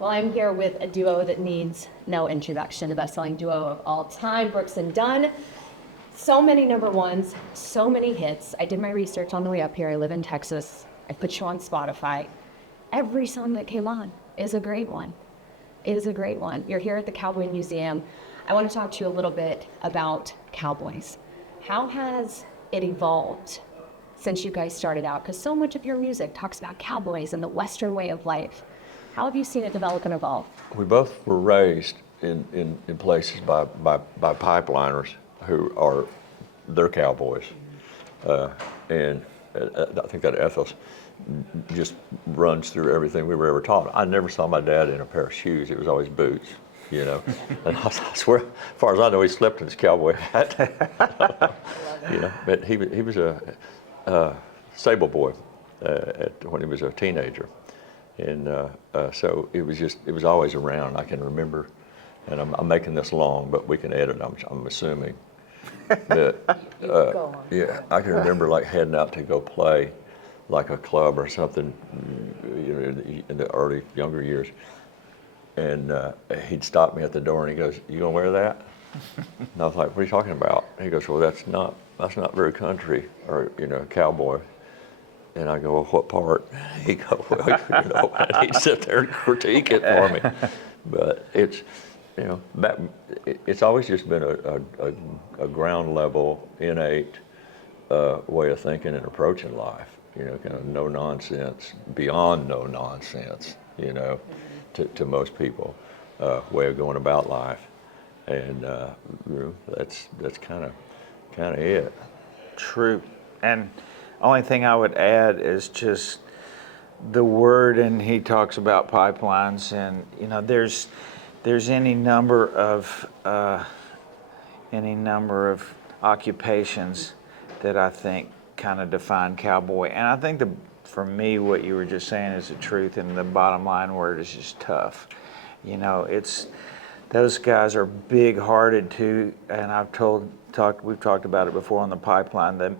Well, I'm here with a duo that needs no introduction, the best-selling duo of all time, Brooks and Dunn. So many number ones, so many hits. I did my research on the way up here. I live in Texas. I put you on Spotify. Every song that came on is a great one. It is a great one. You're here at the Cowboy Museum. I want to talk to you a little bit about cowboys. How has it evolved since you guys started out? Because so much of your music talks about cowboys and the Western way of life. How have you seen it develop and evolve? We both were raised in places by pipeliners who are, they're cowboys. And I think that ethos just runs through everything we were ever taught. I never saw my dad in a pair of shoes. It was always boots, you know. And I swear, as far as I know, he slept in his cowboy hat. You know, but he was a stable boy when he was a teenager. And so it was always around. I can remember, and I'm making this long, but we can edit. I'm assuming that yeah, I can remember like heading out to go play, like a club or something, you know, in the early younger years, and he'd stop me at the door and he goes, "You gonna wear that?" And I was like, "What are you talking about?" And he goes, "Well, that's not very country or, you know, cowboy." And I go, "Well, what part?" He go, "Well, you know," and he'd sit there and critique it for me. But it's, you know, it's always just been a ground level, innate way of thinking and approaching life. You know, kind of no nonsense, beyond no nonsense. You know, to most people, way of going about life, and you know, that's kind of it. True. And only thing I would add is just the word, and he talks about pipelines, and you know, there's any number of occupations that I think kind of define cowboy, and I think for me, what you were just saying is the truth, and the bottom line word is just tough. You know, those guys are big-hearted too, and we've talked about it before on the pipeline.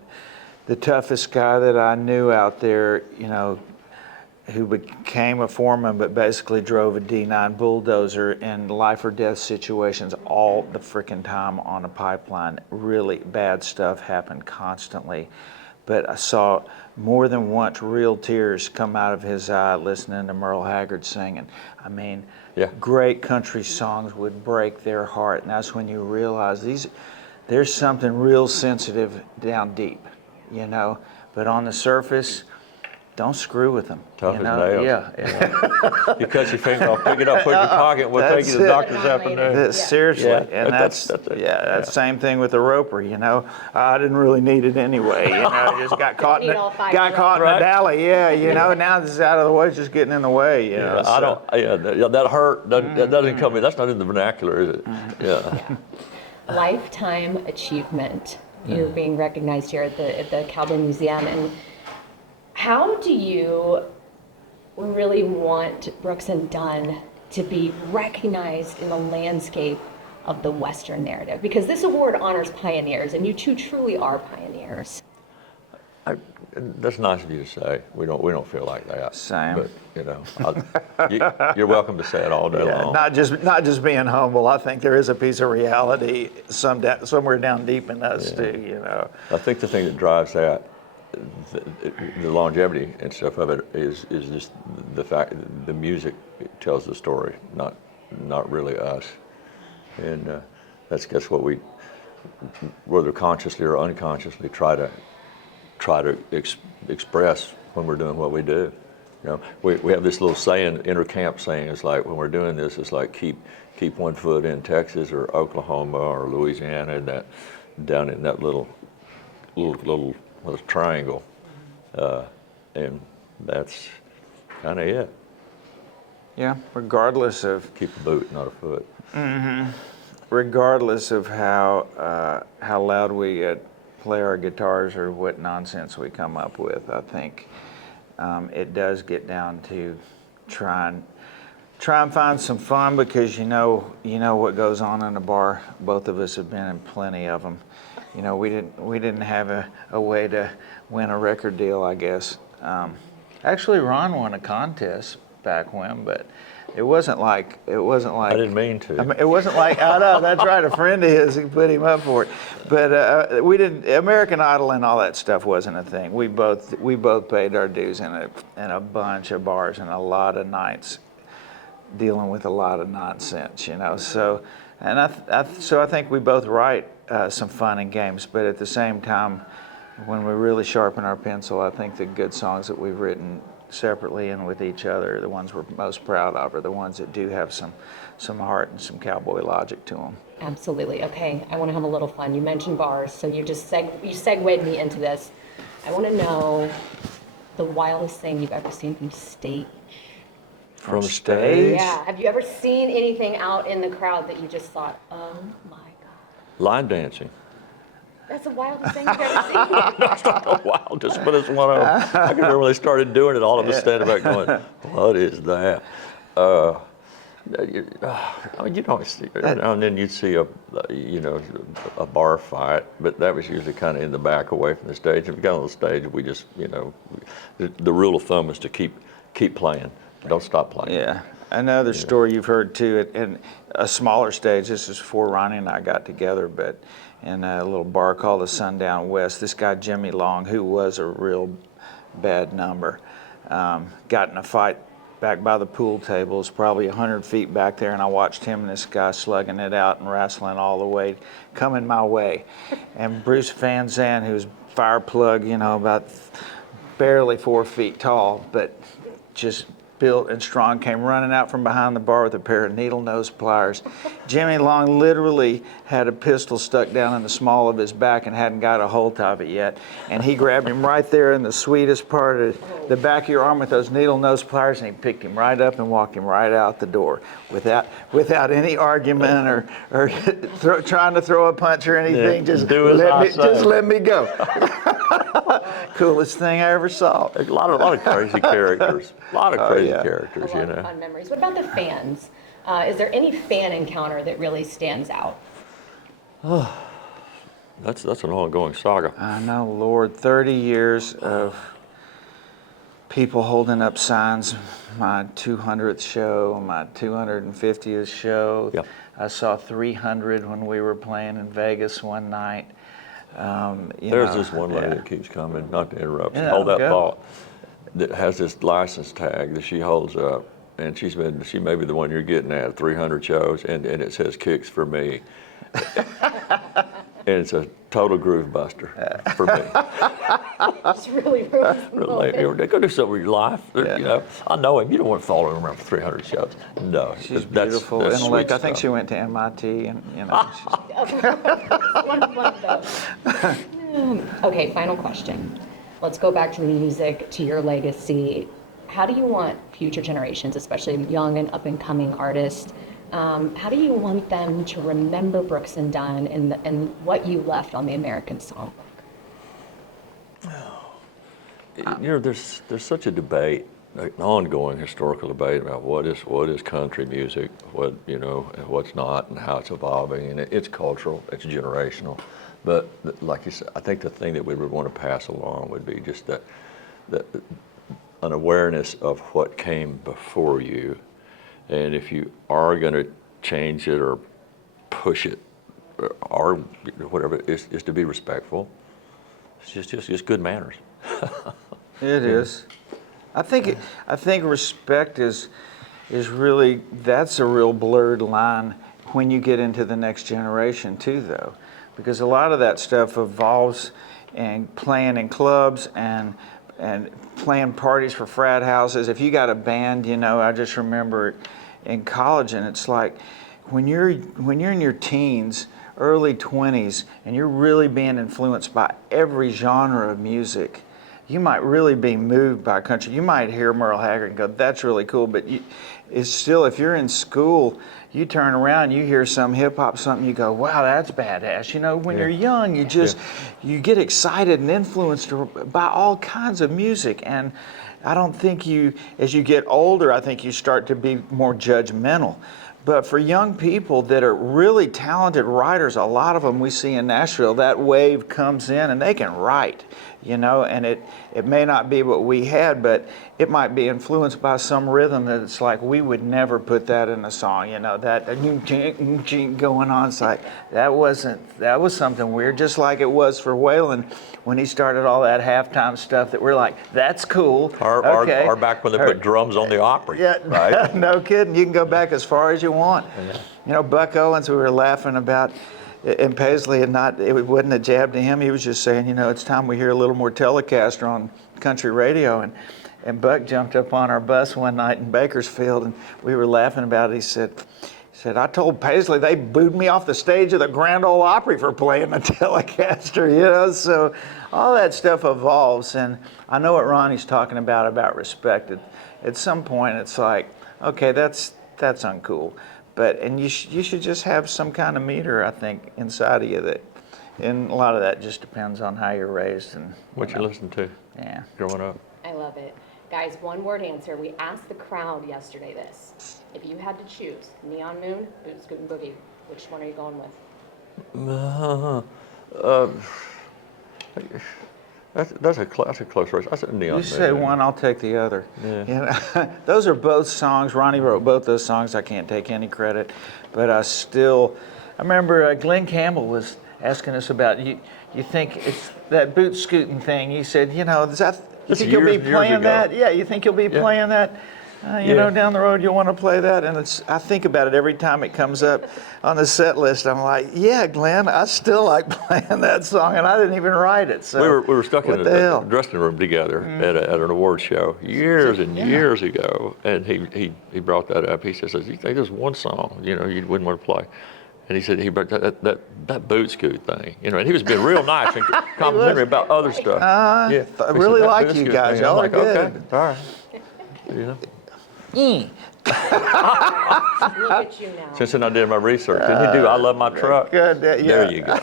The toughest guy that I knew out there, you know, who became a foreman but basically drove a D9 bulldozer in life or death situations all the freaking time on a pipeline. Really bad stuff happened constantly. But I saw more than once real tears come out of his eye listening to Merle Haggard singing. I mean, Yeah. Great country songs would break their heart. And that's when you realize there's something real sensitive down deep, you know. But on the surface, don't screw with them. Tough you as know? nails. Yeah. You cut your finger off, pick it up, put it in your pocket, we'll take you to the doctor's afternoon. Seriously, Yeah, and that's the same thing with the roper. You know, I didn't really need it anyway. You know, I just got caught in the alley. Yeah, you know, now this is out of the way, it's just getting in the way. You know, I don't. Yeah, that hurt. That doesn't come in. That's not in the vernacular, is it? Yeah. Lifetime achievement. You're being recognized here at the Cowboy Museum. And how do you really want Brooks and Dunn to be recognized in the landscape of the Western narrative? Because this award honors pioneers, and you two truly are pioneers. That's nice of you to say. We don't feel like that. Same. But you know, you're welcome to say it all day long. Not just being humble. I think there is a piece of reality somewhere down deep in us too. You know. I think the thing that drives that, the longevity and stuff of it, is just the fact that the music tells the story, not really us. And that's what we, whether consciously or unconsciously, try to express when we're doing what we do. You know, we have this little saying, inter-camp saying, it's like when we're doing this, it's like keep one foot in Texas or Oklahoma or Louisiana, down in that little triangle, and that's kind of it. Yeah, regardless of Keep a boot, not a foot. Mm-hmm. Regardless of how loud we play our guitars or what nonsense we come up with, I think it does get down to try and find some fun, because you know what goes on in a bar. Both of us have been in plenty of them. You know, we didn't have a way to win a record deal, I guess. Actually, Ron won a contest back when, but It wasn't like. I didn't mean to. I mean, it wasn't like, I know, that's right, a friend of his, he put him up for it. But we didn't, American Idol and all that stuff wasn't a thing. We both paid our dues in a bunch of bars and a lot of nights dealing with a lot of nonsense, you know. So, and I think we both write some fun and games, but at the same time, when we really sharpen our pencil, I think the good songs that we've written separately and with each other, the ones we're most proud of are the ones that do have some heart and some cowboy logic to them. Absolutely. Okay, I want to have a little fun. You mentioned bars, so you just you segued me into this. I want to know the wildest thing you've ever seen from stage. From stage? Yeah. Have you ever seen anything out in the crowd that you just thought, oh my God? Line dancing. That's the wildest thing you've ever seen. That's not the wildest, but it's one of them. I can remember when they started doing it, all of us standing back going, what is that? I mean, you don't see, now and then you'd see a bar fight, but that was usually kind of in the back away from the stage. If we got on the stage, we just, the rule of thumb is to keep playing. Don't stop playing. Yeah. Another story you've heard too, in a smaller stage, this is before Ronnie and I got together, but in a little bar called the Sundown West, this guy Jimmy Long, who was a real bad number, got in a fight back by the pool tables, probably 100 feet back there, and I watched him and this guy slugging it out and wrestling all the way, coming my way. And Bruce Van Zandt, who's fire plug, about barely 4 feet tall, but just built and strong, came running out from behind the bar with a pair of needle nose pliers. Jimmy Long literally had a pistol stuck down in the small of his back and hadn't got a hold of it yet. And he grabbed him right there in the sweetest part of the back of your arm with those needle nose pliers, and he picked him right up and walked him right out the door without any argument or trying to throw a punch or anything. Yeah, just let me go. Coolest thing I ever saw. A lot of crazy characters. A lot of crazy characters, A lot of fun memories. What about the fans? Is there any fan encounter that really stands out? That's an ongoing saga. I know, Lord, 30 years of people holding up signs. My 200th show, my 250th show. Yep. I saw 300 when we were playing in Vegas one night. There's this one lady that keeps coming, not to interrupt, Yeah, hold that go. thought, that has this license tag that she holds up, and she may be the one you're getting at, 300 shows, and it says Kicks for me. And it's a total groove buster for me. It's really ruins Go do something with your life. I know him. You don't want to follow him around for 300 shows. No, She's that's beautiful. That's Intellect. sweet I think stuff. she went to MIT, and Okay, final question. Let's go back to the music, to your legacy. How do you want future generations, especially young and up-and-coming artists, how do you want them to remember Brooks and Dunn and what you left on the American songbook? There's such a debate, an ongoing historical debate about what is country music, what's not, and how it's evolving, and it's cultural, it's generational. But like you said, I think the thing that we would want to pass along would be just that an awareness of what came before you, and if you are going to change it or push it or whatever, is to be respectful. It's just good manners. it is. I think respect is really, that's a real blurred line when you get into the next generation too, though, because a lot of that stuff evolves and playing in clubs and playing parties for frat houses. If you got a band, I just remember in college, and it's like when you're in your teens, early 20s, and you're really being influenced by every genre of music, you might really be moved by country. You might hear Merle Haggard and go, that's really cool, but it's still, if you're in school, you turn around, you hear some hip hop something, you go, wow, that's badass. When you're young, you get excited and influeed by all kinds of music, and I don't think as you get older, I think you start to be more judgmental. But for young people that are really talented writers, a lot of them we see in Nashville, that wave comes in and they can write, and it may not be what we had, but it might be influenced by some rhythm that it's like, we would never put that in a song, that going on. It's like, that was something weird, just like it was for Waylon when he started all that halftime stuff that we're like, that's cool. Okay. Or back when they put drums on the Opry. Yeah, right? No kidding. You can go back as far as you want. Buck Owens, we were laughing about, and Paisley, it wasn't a jab to him. He was just saying, it's time we hear a little more Telecaster on country radio. And Buck jumped up on our bus one night in Bakersfield, and we were laughing about it. He said, I told Paisley they booed me off the stage of the Grand Ole Opry for playing the Telecaster, so all that stuff evolves. And I know what Ronnie's talking about respect. At some point, it's like, okay, that's uncool. And you should just have some kind of meter, I think, inside of you and a lot of that just depends on how you're raised and what you listen to. Yeah. Growing up. I love it. Guys, one word answer. We asked the crowd yesterday this. If you had to choose Neon Moon, Scootin Boogie, which one are you going with? That's a close race. I said Neon You say Moon. one, I'll take the other. Yeah. Those are both songs. Ronnie wrote both those songs. I can't take any credit, but I remember Glenn Campbell was asking us about you think it's that boot scooting thing. He said, is that you think you'll be playing that? Yeah, you think you'll be playing that? Down the road you'll want to play that, and I think about it every time it comes up on the set list. I'm like, yeah, Glenn, I still like playing that song, and I didn't even write it. So we were stuck in the a dressing room together at an award show years years ago, and he brought that up. He says, "You think there's one song you wouldn't want to play?" And he said he brought that boot scoot thing, and he was being real nice and complimentary about other stuff. I really like you guys. Thing. Y'all are like, good. Okay, all right. Look at you now. Since then I did my research. Didn't he do I Love My Truck? Good. Yeah. There you go.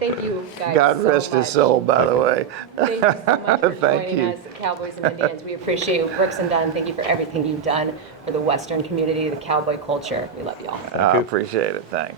Thank you, guys. God so rest much. his soul, by the way. Thank you so much for Thank joining you. us, Cowboys and Indians. We appreciate you. Brooks and Dunn, thank you for everything you've done for the Western community, the cowboy culture. We love you all. I appreciate it. Thanks.